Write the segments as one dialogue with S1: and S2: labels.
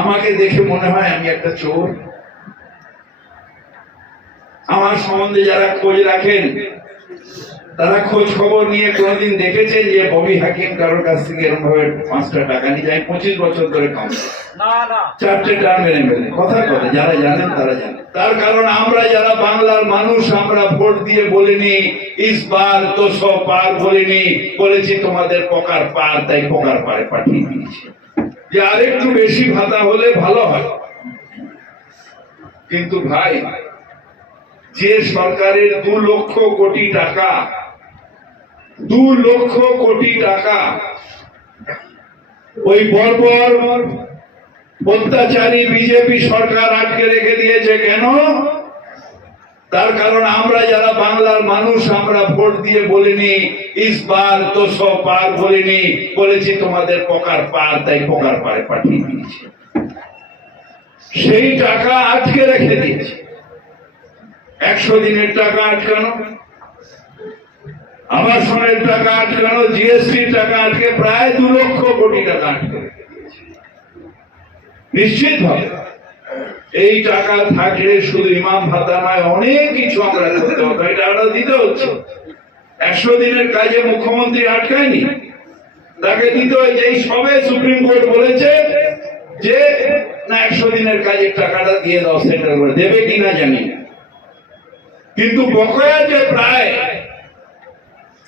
S1: আমাকে দেখে মনে হয় আমি একটা চোর। আমার সম্বন্ধে যারা খোঁজ রাখেন তারা খোঁজ খবর নিয়ে কোনোদিন দেখেছেন যে ববি হাকিম কারোর কাছ থেকে এরকম ভাবে পাঁচটা টাকা নিয়ে যায় পঁচিশ বছর ধরে কাম চারটে টার্ম মেনে মেলে কথা কথা যারা জানেন তারা জানেন। তার কারণ আমরা যারা বাংলার মানুষ আমরা ভোট দিয়ে বলিনি ইসবার তো সব পার বলিনি। বলেছি তোমাদের পকার পার তাই পকার পারে পাঠিয়ে দিয়েছি। যে আরেকটু বেশি ভাতা হলে ভালো হয়। কিন্তু ভাই, যে সরকারের দু লক্ষ কোটি টাকা, দু লক্ষ কোটি টাকা ওই বর্বর অত্যাচারী বিজেপি সরকার আটকে রেখে দিয়েছে কেন? তার কারণ আমরা যারা বাংলার মানুষ, আমরা ভোট দিয়ে বলিনি ইসবার তো সব পার বলিনি, বলেছি তোমাদের পকার পার, তাই পকার পারে পাঠিয়ে দিয়েছে। সেই টাকা আটকে রেখে দিয়েছে। একশো দিনের টাকা আটকানো আবাসনের টাকা আটকানো, জিএসটির টাকা আটকে, প্রায় দু লক্ষ কোটি টাকা আটকে নিশ্চিত ভাবে এই টাকা থাকলে শুধু ইমাম ভাতা নয় অনেক কিছু আমরা করতে হতো, এটা আমরা দিতে হচ্ছে। একশো দিনের কাজে মুখ্যমন্ত্রী আটকায়নি। তাকে দিতে হয়েছে এই সবে সুপ্রিম কোর্ট বলেছে যে, না, একশো দিনের কাজের টাকাটা দিয়ে দাও সেন্টার করে দেবে কিনা জানি কিন্তু বকেয়া যে প্রায়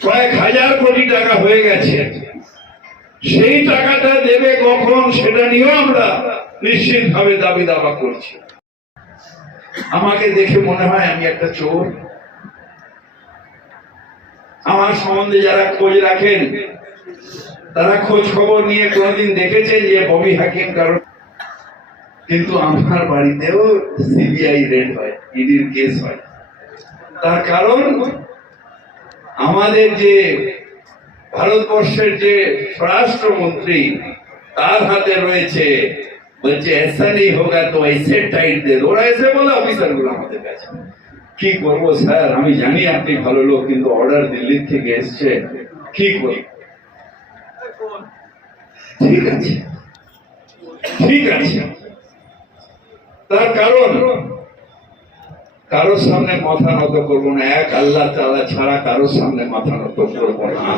S1: কয়েক হাজার কোটি টাকা হয়ে গেছে। সেই টাকাটা দেবে কখন সেটা নিয়েও আমরা নিশ্চিত ভাবে দাবি দাবা করছি। আমাকে দেখে মনে হয় আমি একটা চোর। আমার সম্বন্ধে যারা খোঁজ রাখেন, তারা খোঁজ খবর নিয়ে কোনোদিন দেখেছেন যে ববি হাকিম কারণ। কিন্তু আমার বাড়িতেও সিবিআই রেড হয়, ইডির কেস হয়। তার কারণ আমাদের যে ভারতবর্ষের যে স্বরাষ্ট্রমন্ত্রী তার হাতে রয়েছে বলছে ऐसा नहीं होगा तो ऐसे টাইট দে দো। ওরা এসে বলে অফিসার গুলো আমাদের কাছে কি করব স্যার আমি জানি আপনি ভালো লোক কিন্তু অর্ডার দিল্লি থেকে এসছে কি করব ঠিক আছে ঠিক আছে তার কারণ কারোর সামনে মাথা নত করবো না এক আল্লাহ তাআলা ছাড়া কারোর সামনে মাথা নত করবো না